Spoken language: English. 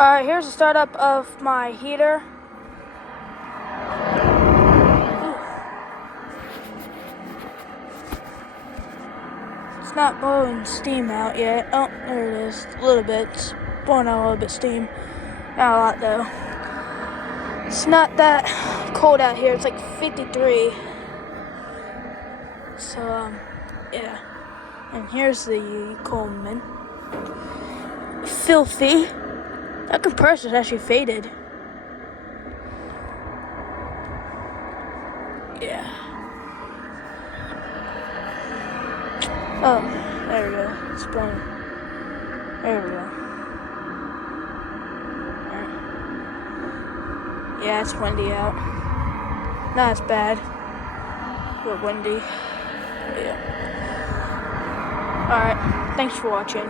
Alright, here's the startup of my heater. It's not blowing steam out yet. Oh, there it is. A little bit. It's blowing out a little bit of steam. Not a lot though. It's not that cold out here. It's like 53. So, yeah. And here's the Coleman. Filthy. That compressor's actually faded. Yeah. Oh, there we go. It's burning. There we go. Alright. Yeah, it's windy out. Not as bad, but windy. Yeah. Alright, thanks for watching.